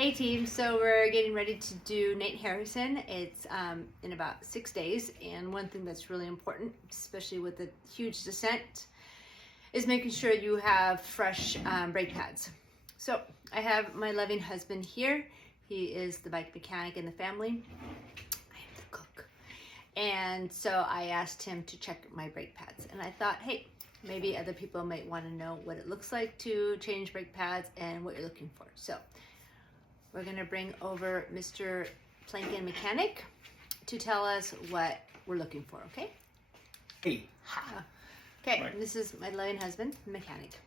Hey team, so we're getting ready to do Nate Harrison. It's in about 6 days, and one thing that's really important, especially with a huge descent, is making sure you have fresh brake pads. So I have my loving husband here. He is the bike mechanic in the family. I am the cook. And so I asked him to check my brake pads, and I thought, hey, maybe other people might want to know what it looks like to change brake pads and what you're looking for. So we're gonna bring over Mr. Plankin Mechanic to tell us what we're looking for, okay? Hey. Okay, right. This is my loving husband, mechanic.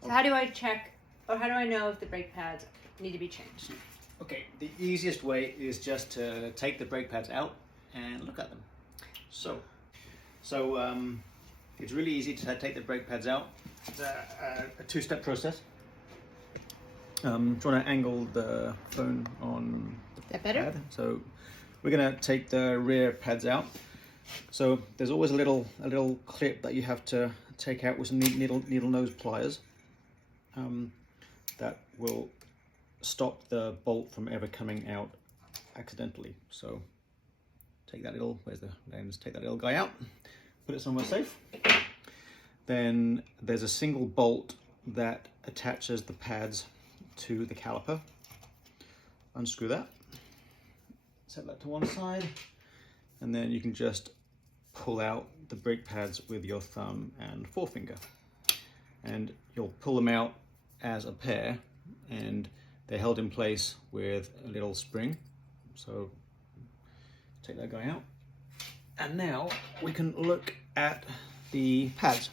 So how do I check, or how do I know if the brake pads need to be changed? Okay, the easiest way is just to take the brake pads out and look at them. So it's really easy to take the brake pads out. It's a two-step process. Do you want to angle the phone on the pad? So we're going to take the rear pads out. So there's always a little clip that you have to take out with some needle nose pliers that will stop the bolt from ever coming out accidentally. So take that little, take that little guy out, put it somewhere safe. Then there's a single bolt that attaches the pads to the caliper. Unscrew that, set that to one side, and then you can just pull out the brake pads with your thumb and forefinger, and you'll pull them out as a pair, and they're held in place with a little spring. So take that guy out, and now we can look at the pads.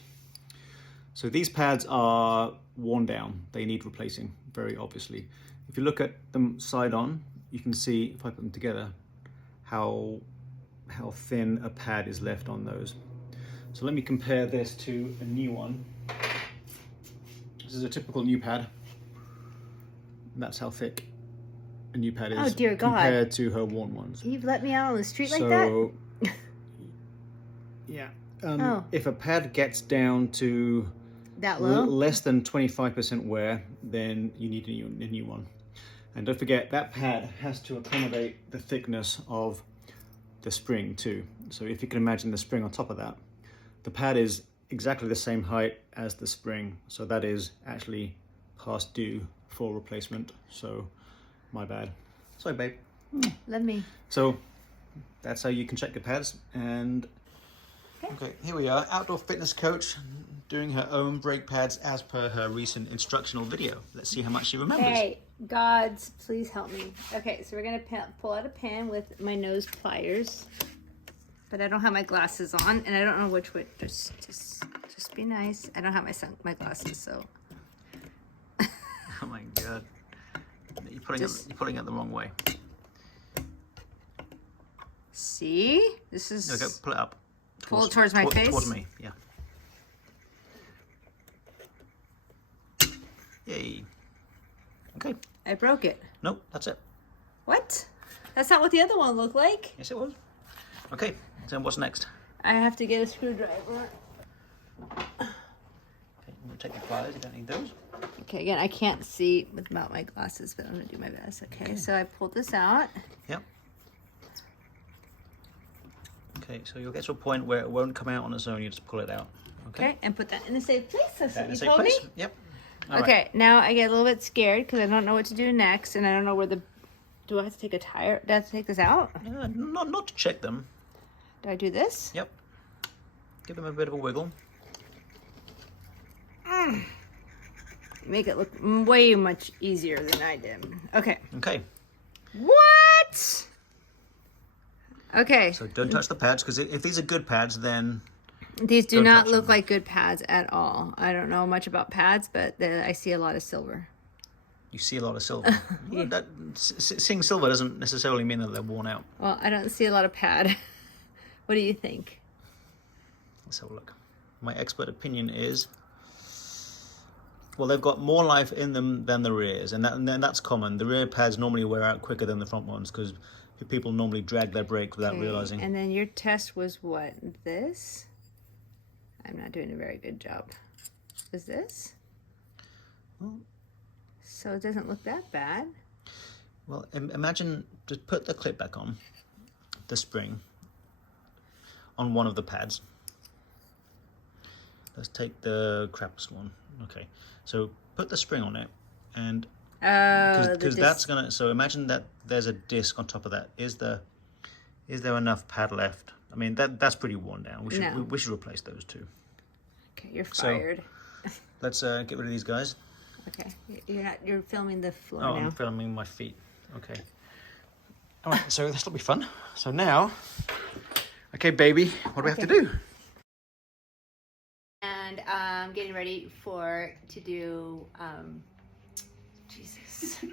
So these pads are worn down, they need replacing, very obviously. If you look at them side on, you can see, if I put them together, how thin a pad is left on those. So let me compare this to a new one. This is a typical new pad. That's how thick a new pad is. Oh dear God. Compared to her worn ones. You've let me out on the street like that? Yeah. If a pad gets down to that low? Less than 25% wear, then you need a new one. And don't forget, that pad has to accommodate the thickness of the spring too. So if you can imagine the spring on top of that, the pad is exactly the same height as the spring. So that is actually past due for replacement. So my bad. Sorry, babe. Let me. So that's how you can check your pads. And okay, here we are, outdoor fitness coach doing her own brake pads as per her recent instructional video. Let's see how much she remembers. Hey, gods, please help me. Okay, so we're gonna pull out a pen with my nose pliers, but I don't have my glasses on, and I don't know which way. Just be nice. I don't have my glasses, so. Oh my God, you're putting it the wrong way. See, this is. Okay, pull it up. Pull it towards my face? Towards me, yeah. Yay. Okay. I broke it. Nope, that's it. What? That's not what the other one looked like. Yes, it was. Okay, so what's next? I have to get a screwdriver. Okay, I'm going to take the pliers, you don't need those. Okay, again, I can't see without my glasses, but I'm going to do my best. Okay, so I pulled this out. Yep. Okay, so you'll get to a point where it won't come out on its own, you just pull it out. Okay, and put that in a safe place. That's what you safe told place? me? Yep. All okay, now I get a little bit scared because I don't know what to do next, and I don't know where the... Do I have to take a tire? Do I have to take this out? Not to check them. Do I do this? Yep. Give them a bit of a wiggle. Make it look way much easier than I did. Okay. Okay. What? Okay. So don't touch the pads, because if these are good pads, then... These do not look like good pads at all. I don't know much about pads, but I see a lot of silver. You see a lot of silver. Yeah. Well, seeing silver doesn't necessarily mean that they're worn out. Well, I don't see a lot of pad. What do you think? Let's have a look. My expert opinion is, well, they've got more life in them than the rears, and that's common. The rear pads normally wear out quicker than the front ones because people normally drag their brake without realizing. And then your test was what? This? I'm not doing a very good job. Is this? Well, So it doesn't look that bad. Well, imagine, just put the clip back on, the spring, on one of the pads. Let's take the crappiest one. Okay, so put the spring on it, and because that's gonna. So imagine that there's a disc on top of that. Is there enough pad left? I mean, that's pretty worn down. We should replace those two. Okay, you're fired. So, let's get rid of these guys. Okay, you're filming the floor now. I'm filming my feet. Okay. All right, so this will be fun. So now, okay, baby, what do we have to do? And getting ready to do Jesus.